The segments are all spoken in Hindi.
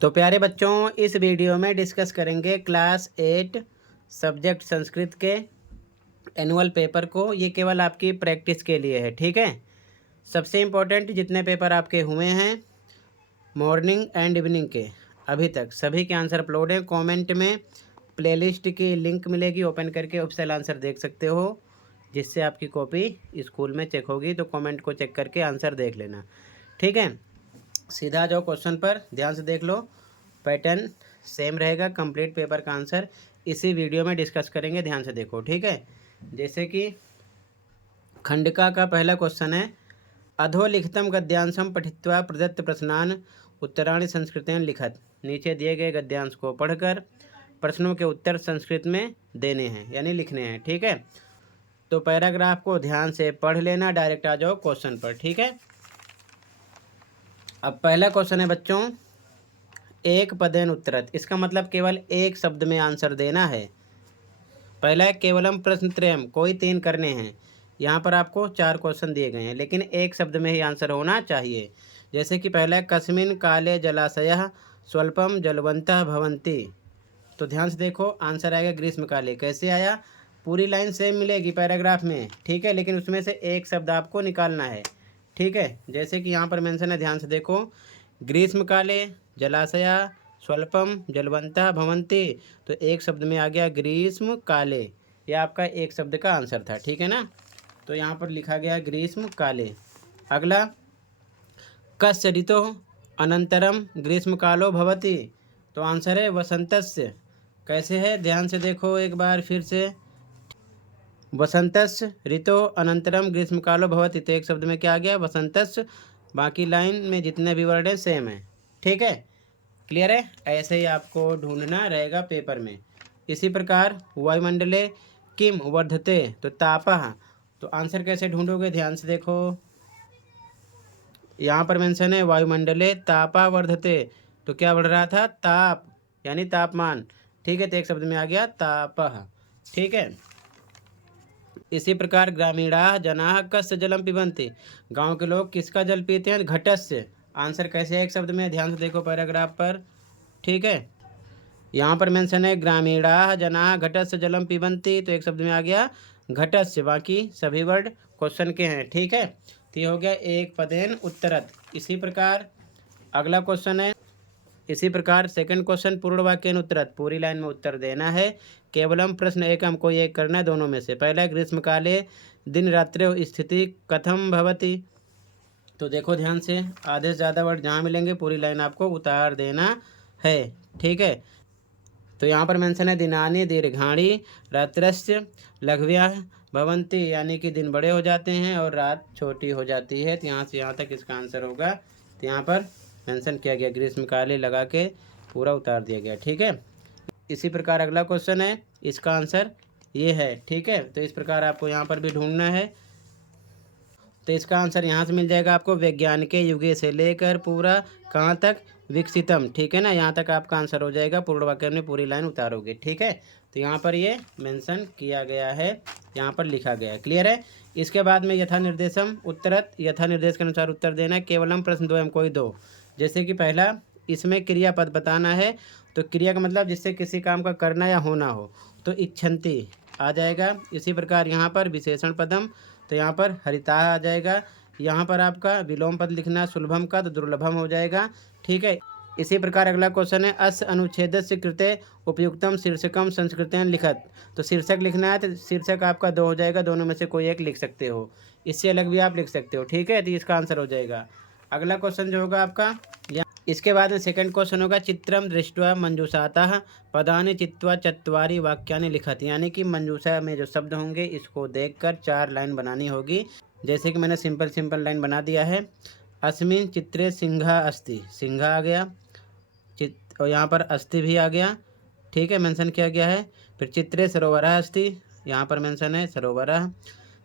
तो प्यारे बच्चों, इस वीडियो में डिस्कस करेंगे क्लास 8 सब्जेक्ट संस्कृत के एनुअल पेपर को। ये केवल आपकी प्रैक्टिस के लिए है, ठीक है। सबसे इम्पोर्टेंट जितने पेपर आपके हुए हैं मॉर्निंग एंड इवनिंग के, अभी तक सभी के आंसर अपलोड हैं। कमेंट में प्लेलिस्ट की लिंक मिलेगी, ओपन करके ऑफिशियल आंसर देख सकते हो, जिससे आपकी कॉपी स्कूल में चेक होगी। तो कमेंट को चेक करके आंसर देख लेना, ठीक है। सीधा जाओ क्वेश्चन पर, ध्यान से देख लो। पैटर्न सेम रहेगा, कंप्लीट पेपर का आंसर इसी वीडियो में डिस्कस करेंगे, ध्यान से देखो, ठीक है। जैसे कि खंडिका का पहला क्वेश्चन है, अधोलिखितम गद्यांशम पठित्वा प्रदत्त प्रश्नान उत्तराणि संस्कृतेन लिखत। नीचे दिए गए गद्यांश को पढ़कर प्रश्नों के उत्तर संस्कृत में देने हैं, यानी लिखने हैं, ठीक है। तो पैराग्राफ को ध्यान से पढ़ लेना, डायरेक्ट आ जाओ क्वेश्चन पर, ठीक है। अब पहला क्वेश्चन है बच्चों, एक पदेन उत्तरत। इसका मतलब केवल एक शब्द में आंसर देना है। पहला है केवलम प्रश्न त्रयम, कोई 3 करने हैं। यहाँ पर आपको 4 क्वेश्चन दिए गए हैं, लेकिन एक शब्द में ही आंसर होना चाहिए। जैसे कि पहला है कस्मिन काले जलाशयः स्वल्पम जलवन्तः भवन्ति। तो ध्यान से देखो, आंसर आएगा ग्रीष्मकाले। कैसे आया? पूरी लाइन सेम मिलेगी पैराग्राफ में, ठीक है, लेकिन उसमें से एक शब्द आपको निकालना है, ठीक है। जैसे कि यहाँ पर मेंशन है, ध्यान से देखो, ग्रीष्मकाले जलाशया स्वल्पम जलवन्तः भवन्ति। तो एक शब्द में आ गया ग्रीष्म काले, ये आपका एक शब्द का आंसर था, ठीक है ना। तो यहाँ पर लिखा गया ग्रीष्म काले। अगला, कस्य ऋतोः अनंतरम ग्रीष्मकालो भवति। तो आंसर है वसंतस्य। कैसे है? ध्यान से देखो एक बार फिर से, वसंतस्य ऋतो अनंतरम ग्रीष्मकालो भवति। तो एक शब्द में क्या आ गया? वसंतस्य। बाकी लाइन में जितने भी वर्ड हैं सेम है, ठीक है। क्लियर है? ऐसे ही आपको ढूंढना रहेगा पेपर में। इसी प्रकार वायुमंडले किम वर्धते, तो तापः। तो आंसर कैसे ढूंढोगे? ध्यान से देखो, यहाँ पर मेंशन है वायुमंडले तापा वर्धते। तो क्या बढ़ रहा था? ताप, यानी तापमान, ठीक है। तो एक शब्द में आ गया तापः, ठीक है। इसी प्रकार ग्रामीणाः जनाः कस्य जलम पिबन्ति। गांव के लोग किसका जल पीते हैं? घटस्य। आंसर कैसे है? एक शब्द में। ध्यान से देखो पैराग्राफ पर, ठीक है। यहाँ पर मेंशन है ग्रामीणाः जनाः घटस्य जलम पिबन्ति। तो एक शब्द में आ गया घटस्य। बाकी सभी वर्ड क्वेश्चन के हैं, ठीक है। तो ये हो गया एक पदेन उत्तरत। इसी प्रकार अगला क्वेश्चन है, इसी प्रकार सेकंड क्वेश्चन, पूर्ण वाक्येन उत्तरत। पूरी लाइन में उत्तर देना है। केवलम प्रश्न एकम, कोई एक करना है दोनों में से। पहला है ग्रीष्मकाले दिन रात्र्यो स्थिति कथम भवति। तो देखो ध्यान से, आधे से ज़्यादा वर्ड जहाँ मिलेंगे पूरी लाइन आपको उतार देना है, ठीक है। तो यहाँ पर मेंशन है दिनानि दीर्घाणि रात्रस्य लघव्याः भवन्ति, यानी कि दिन बड़े हो जाते हैं और रात छोटी हो जाती है। तो यहाँ से यहाँ तक इसका आंसर होगा। तो यहाँ पर मेंशन किया गया, ग्रीष्मकाले लगा के पूरा उतार दिया गया, ठीक है। इसी प्रकार अगला क्वेश्चन है, इसका आंसर ये है, ठीक है। तो इस प्रकार आपको यहाँ पर भी ढूंढना है। तो इसका आंसर यहाँ से मिल जाएगा आपको, वैज्ञानिक युगे से लेकर पूरा कहाँ तक? विकसितम, ठीक है ना। यहाँ तक आपका आंसर हो जाएगा। पूर्ण वाक्य में पूरी लाइन उतारोगे, ठीक है। तो यहाँ पर ये मेंशन किया गया है, यहाँ पर लिखा गया है। क्लियर है? इसके बाद में यथा निर्देशम उत्तरत, यथा निर्देश के अनुसार उत्तर देना है। केवलम प्रश्न द्वयम, कोई दो। जैसे कि पहला, इसमें क्रियापद बताना है। तो क्रिया का मतलब जिससे किसी काम का करना या होना हो, तो इच्छन्ति आ जाएगा। इसी प्रकार यहाँ पर विशेषण पदम, तो यहाँ पर हरिता आ जाएगा। यहाँ पर आपका विलोम पद लिखना सुलभम का, तो दुर्लभम हो जाएगा, ठीक है। इसी प्रकार अगला क्वेश्चन है, अस्य अनुच्छेदस्य कृते उपयुक्तम शीर्षकम संस्कृतेन लिखत। तो शीर्षक लिखना है, तो शीर्षक आपका 2 हो जाएगा, दोनों में से कोई एक लिख सकते हो, इससे अलग भी आप लिख सकते हो, ठीक है। तो इसका आंसर हो जाएगा। अगला क्वेश्चन जो होगा आपका, इसके बाद में सेकंड क्वेश्चन होगा, चित्रम दृष्ट्वा मंजूषातः पदानि चित्वा चत्वारि वाक्यानि लिखत। यानी कि मंजूषा में जो शब्द होंगे इसको देखकर 4 लाइन बनानी होगी। जैसे कि मैंने सिंपल लाइन बना दिया है। अस्मिन् चित्रे सिंहा अस्ति, सिंहा आ गया, और यहाँ पर अस्ति भी आ गया, ठीक है, मेंशन किया गया है। फिर चित्रे सरोवरः अस्ति, यहाँ पर मेंशन है सरोवरः।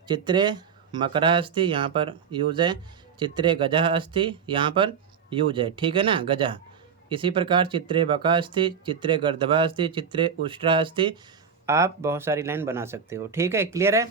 चित्रे मकरः अस्ति, यहाँ पर यूज है। चित्रे गजः अस्ति, यहाँ पर यूज है, ठीक है ना, गजः। इसी प्रकार चित्रे बका अस्ति, चित्रे गर्दभा अस्ति, चित्रे उष्ट्रा अस्ति। आप बहुत सारी लाइन बना सकते हो, ठीक है। क्लियर है?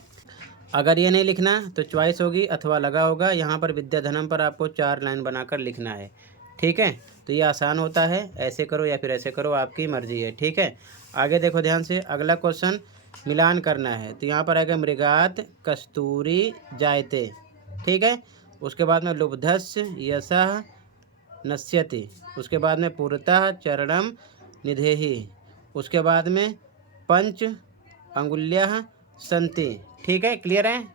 अगर ये नहीं लिखना तो चॉइस होगी अथवा लगा होगा। यहाँ पर विद्याधनम पर आपको 4 लाइन बनाकर लिखना है, ठीक है, तो ये आसान होता है, ऐसे करो या फिर ऐसे करो, आपकी मर्जी है। ठीक है, आगे देखो ध्यान से, अगला क्वेश्चन मिलान करना है। तो यहाँ पर आएगा मृगात कस्तूरी जायते। ठीक है, उसके बाद में लुब्धस्य यशः नश्यति, उसके बाद में पुरतः चरणम निधेहि, उसके बाद में पंच अंगुल्यः संति। ठीक है, क्लियर है।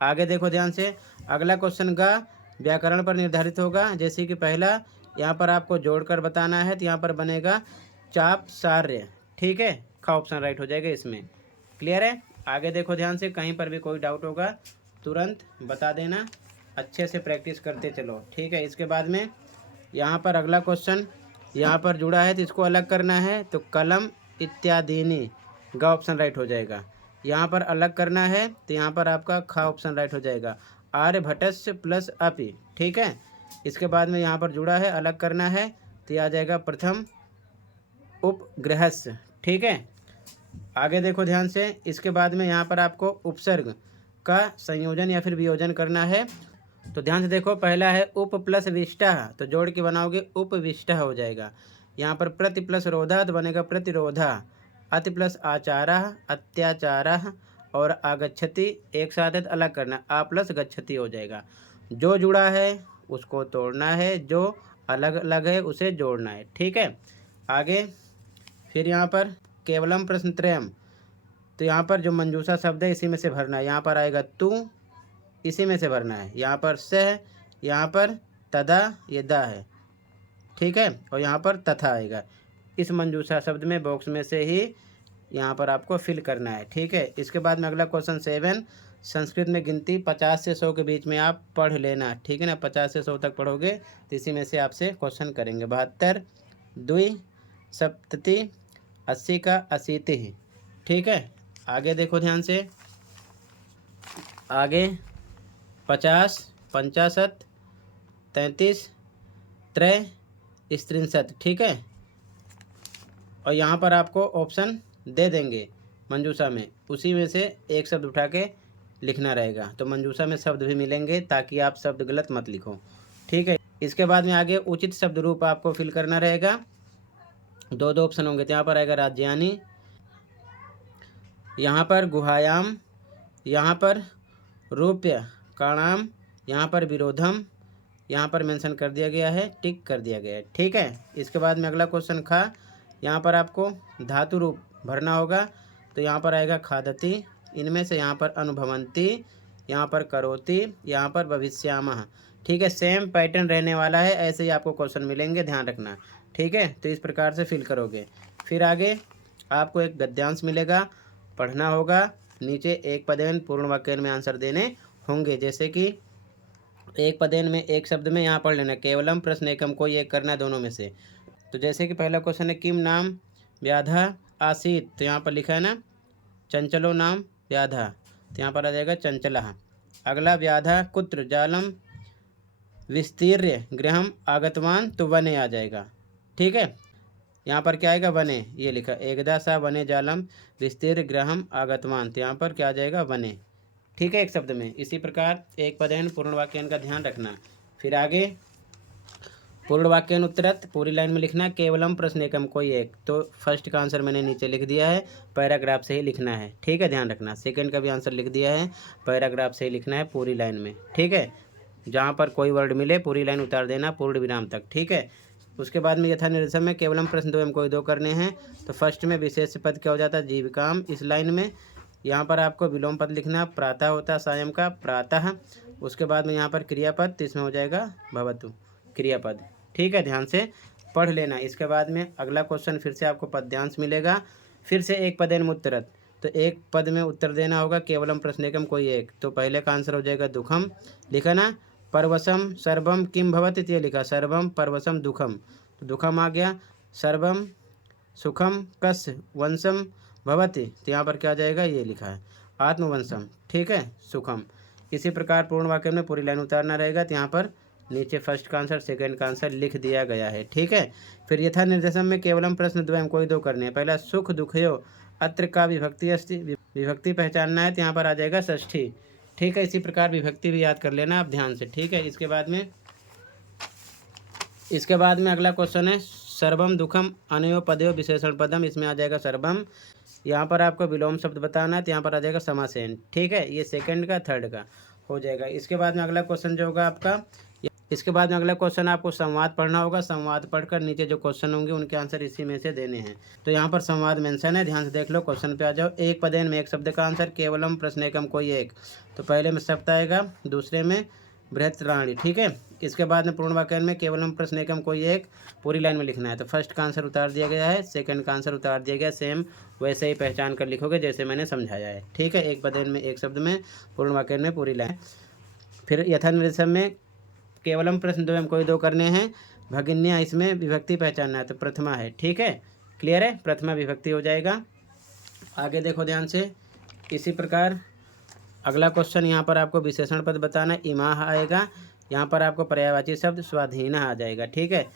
आगे देखो ध्यान से, अगला क्वेश्चन का व्याकरण पर निर्धारित होगा। जैसे कि पहला यहाँ पर आपको जोड़कर बताना है, तो यहाँ पर बनेगा चाप सार्य। ठीक है, का ऑप्शन राइट हो जाएगा इसमें। क्लियर है। आगे देखो ध्यान से, कहीं पर भी कोई डाउट होगा तुरंत बता देना, अच्छे से प्रैक्टिस करते चलो। ठीक है, इसके बाद में यहाँ पर अगला क्वेश्चन यहाँ पर जुड़ा है, तो इसको अलग करना है। तो कलम इत्यादिनी गा ऑप्शन राइट हो जाएगा। यहाँ पर अलग करना है, तो यहाँ पर आपका खा ऑप्शन राइट हो जाएगा। आर्यभटस्य प्लस अपि। ठीक है, इसके बाद में यहाँ पर जुड़ा है, अलग करना है, तो यह आ जाएगा प्रथम उपग्रहस्य। ठीक है, आगे देखो ध्यान से, इसके बाद में यहाँ पर आपको उपसर्ग का संयोजन या फिर वियोजन करना है। तो ध्यान से देखो, पहला है उप प्लस विष्टः, तो जोड़ के बनाओगे उपविष्टः हो जाएगा। यहाँ पर प्रति प्लस रोधा तो बनेगा प्रतिरोधा। अति प्लस आचारः अत्याचारः, और आगच्छति एक साथ है तो अलग करना, आ प्लस गच्छति हो जाएगा। जो जुड़ा है उसको तोड़ना है, जो अलग अलग है उसे जोड़ना है। ठीक है, आगे फिर यहाँ पर केवलम प्रश्नत्रयम, तो यहाँ पर जो मंजूषा शब्द है इसी में से भरना है। यहाँ पर आएगा तू, इसी में से भरना है। यहाँ पर सह, यहाँ पर तदा, ये दा है। ठीक है, और यहाँ पर तथा आएगा। इस मंजूषा शब्द में बॉक्स में से ही यहाँ पर आपको फिल करना है। ठीक है, इसके बाद में अगला क्वेश्चन 7, संस्कृत में गिनती 50 से 100 के बीच में आप पढ़ लेना। ठीक है ना, 50 से 100 तक पढ़ोगे तो इसी में से आपसे क्वेश्चन करेंगे। 72 द्वि सप्तति 80 का 80। ठीक है, आगे देखो ध्यान से, आगे 50 65 33 त्रय स्त्रिंशत। ठीक है, और यहाँ पर आपको ऑप्शन दे देंगे मंजूषा में, उसी में से एक शब्द उठा के लिखना रहेगा। तो मंजूषा में शब्द भी मिलेंगे ताकि आप शब्द गलत मत लिखो। ठीक है, इसके बाद में आगे उचित शब्द रूप आपको फिल करना रहेगा। दो ऑप्शन होंगे, तो यहाँ पर आएगा राज्यानी, यहाँ पर गुहायाम, यहाँ पर रूप्य काणाम, यहाँ पर विरोधम, यहाँ पर मेंशन कर दिया गया है, टिक कर दिया गया है। ठीक है, इसके बाद में अगला क्वेश्चन खा, यहाँ पर आपको धातु रूप भरना होगा। तो यहाँ पर आएगा खादति, इनमें से यहाँ पर अनुभवंती, यहाँ पर करोति, यहाँ पर भविष्यामः। ठीक है, सेम पैटर्न रहने वाला है, ऐसे ही आपको क्वेश्चन मिलेंगे, ध्यान रखना। ठीक है, तो इस प्रकार से फिल करोगे। फिर आगे आपको एक गद्यांश मिलेगा, पढ़ना होगा। नीचे एक पदेन पूर्ण वाक्य में आंसर देने होंगे। जैसे कि एक पदेन में एक शब्द में यहाँ पढ़ लेना, केवलम प्रश्न एकम, कोई एक करना है दोनों में से। तो जैसे कि पहला क्वेश्चन है किम नाम व्याधा आसीत, तो यहाँ पर लिखा है ना चंचलो नाम व्याधा, तो यहाँ पर आ जाएगा चंचलः। अगला व्याधा कुत्र जालम विस्तीर्य गृहम आगतवान, तो वने आ जाएगा। ठीक है, यहाँ पर क्या आएगा वने, ये लिखा एकदा सा वने जालम विस्तीर्य गृहम आगतवान, तो यहाँ पर क्या आ जाएगा वने। ठीक है, एक शब्द में। इसी प्रकार एक पदेन पूर्ण वाक्यन का ध्यान रखना। फिर आगे पूर्ण वाक्यन उत्तरत पूरी लाइन में लिखना, केवलम प्रश्न एकम, कोई एक। तो फर्स्ट का आंसर मैंने नीचे लिख दिया है, पैराग्राफ से ही लिखना है। ठीक है, ध्यान रखना। सेकंड का भी आंसर लिख दिया है, पैराग्राफ से ही लिखना है पूरी लाइन में। ठीक है, जहाँ पर कोई वर्ड मिले पूरी लाइन उतार देना पूर्ण विराम तक। ठीक है, उसके बाद में यथा निर्देश में केवलम प्रश्न दो एम कोई दो करने हैं। तो फर्स्ट में विशेष पद क्या हो जाता है, जीविकाम। इस लाइन में यहाँ पर आपको विलोम पद लिखना, प्रातः होता है सायं का प्रातः। उसके बाद में यहाँ पर क्रियापद, तो इसमें हो जाएगा भवतु क्रियापद। ठीक है, ध्यान से पढ़ लेना। इसके बाद में अगला क्वेश्चन फिर से आपको पद्यांश मिलेगा, फिर से एक पदेन उत्तरत, तो एक पद में उत्तर देना होगा, केवलम प्रश्न एकम, कोई एक। तो पहले का आंसर हो जाएगा दुखम, लिखा ना, परवशम सर्वम किम भवति, ये लिखा सर्वम परवशम दुखम, तो दुखम आ गया। सर्वम सुखम कस वंशम भवति, तो यहाँ पर क्या आ जाएगा, ये लिखा है आत्मवंशम। ठीक है, सुखम। इसी प्रकार पूर्ण वाक्य में पूरी लाइन उतारना रहेगा। तो यहाँ पर नीचे फर्स्ट का आंसर सेकंड का आंसर लिख दिया गया है। ठीक है, फिर यथा निर्देशम में केवलम प्रश्न द्वयम, कोई दो करने हैं। पहला सुख दुखयो अत्र का विभक्ति अस्ति, विभक्ति पहचानना है, तो यहाँ पर आ जाएगा षष्ठी। ठीक है, इसी प्रकार विभक्ति भी याद कर लेना आप ध्यान से। ठीक है, इसके बाद में इसके बाद में अगला क्वेश्चन है सर्वम दुखम अनयो पदयो विशेषण पदम। इसमें आ जाएगा सर्वम, यहाँ पर आपको विलोम शब्द बताना है तो यहाँ पर आ जाएगा समासेन। ठीक है, ये सेकंड का थर्ड का हो जाएगा। इसके बाद में अगला क्वेश्चन जो होगा आपका, इसके बाद में अगला क्वेश्चन आपको संवाद पढ़ना होगा। संवाद पढ़कर नीचे जो क्वेश्चन होंगे उनके आंसर इसी में से देने हैं। तो यहाँ पर संवाद मेंशन है, ध्यान से देख लो। क्वेश्चन पे आ जाओ। एक पदेन में एक शब्द का आंसर, केवलम प्रश्नेकम कोई एक। तो पहले में शब्द आएगा, दूसरे में बृहत्राणी। ठीक है, इसके बाद में पूर्ण वाक्य में केवलम प्रश्नेकम कोई एक पूरी लाइन में लिखना है। तो फर्स्ट का आंसर उतार दिया गया है, सेकंड का आंसर उतार दिया गया, सेम वैसे ही पहचान कर लिखोगे जैसे मैंने समझाया है। ठीक है, एक पदेन में एक शब्द में, पूर्ण वाक्य में पूरी लाइन। फिर यथानिर्देशम में केवलम प्रश्न दो कोई दो करने हैं, भगिन्या इसमें विभक्ति पहचानना है तो प्रथमा है। ठीक है, क्लियर है, प्रथमा विभक्ति हो जाएगा। आगे देखो ध्यान से, इसी प्रकार अगला क्वेश्चन यहाँ पर आपको विशेषण पद बताना, इमाह आएगा, यहाँ पर आपको पर्यायवाची शब्द स्वाधीन आ जाएगा। ठीक है,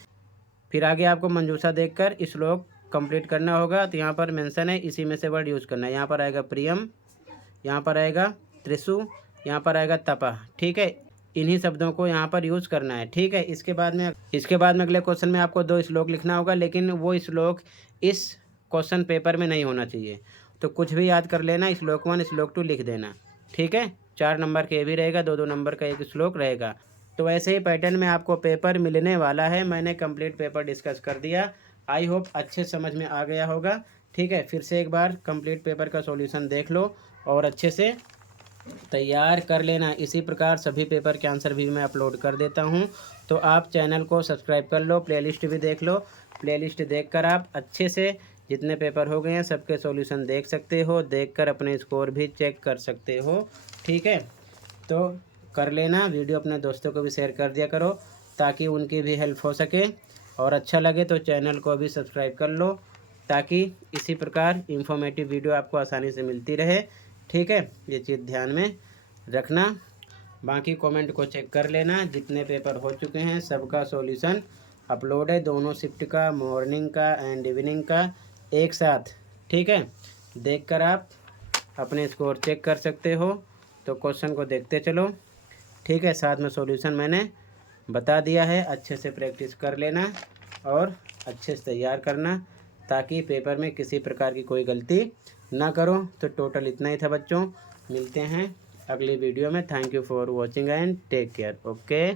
फिर आगे आपको मंजूषा देखकर श्लोक कंप्लीट करना होगा। तो यहाँ पर मेंशन है, इसी में से वर्ड यूज़ करना है। यहाँ पर आएगा प्रियम, यहाँ पर आएगा त्रिशु, यहाँ पर आएगा तपह। ठीक है, इन्हीं शब्दों को यहाँ पर यूज़ करना है। ठीक है, इसके बाद में अगले क्वेश्चन में आपको 2 श्लोक लिखना होगा, लेकिन वो श्लोक इस क्वेश्चन पेपर में नहीं होना चाहिए। तो कुछ भी याद कर लेना, श्लोक 1 श्लोक 2 लिख देना। ठीक है, 4 नंबर के भी रहेगा, 2-2 नंबर का एक श्लोक रहेगा। तो ऐसे ही पैटर्न में आपको पेपर मिलने वाला है। मैंने कंप्लीट पेपर डिस्कस कर दिया, आई होप अच्छे समझ में आ गया होगा। ठीक है, फिर से एक बार कंप्लीट पेपर का सॉल्यूशन देख लो और अच्छे से तैयार कर लेना। इसी प्रकार सभी पेपर के आंसर भी मैं अपलोड कर देता हूं, तो आप चैनल को सब्सक्राइब कर लो, प्लेलिस्ट भी देख लो। प्लेलिस्ट देखकर आप अच्छे से जितने पेपर हो गए हैं सबके सॉल्यूशन देख सकते हो, देखकर अपने स्कोर भी चेक कर सकते हो। ठीक है, तो कर लेना। वीडियो अपने दोस्तों को भी शेयर कर दिया करो ताकि उनकी भी हेल्प हो सके, और अच्छा लगे तो चैनल को भी सब्सक्राइब कर लो ताकि इसी प्रकार इंफॉर्मेटिव वीडियो आपको आसानी से मिलती रहे। ठीक है, ये चीज़ ध्यान में रखना। बाकी कमेंट को चेक कर लेना, जितने पेपर हो चुके हैं सबका सॉल्यूशन अपलोड है, दोनों शिफ्ट का, मॉर्निंग का एंड इवनिंग का एक साथ। ठीक है, देखकर आप अपने स्कोर चेक कर सकते हो। तो क्वेश्चन को देखते चलो। ठीक है, साथ में सॉल्यूशन मैंने बता दिया है, अच्छे से प्रैक्टिस कर लेना और अच्छे से तैयार करना ताकि पेपर में किसी प्रकार की कोई गलती ना करो। तो टोटल इतना ही था बच्चों, मिलते हैं अगली वीडियो में। Thank you for watching and take care. Okay.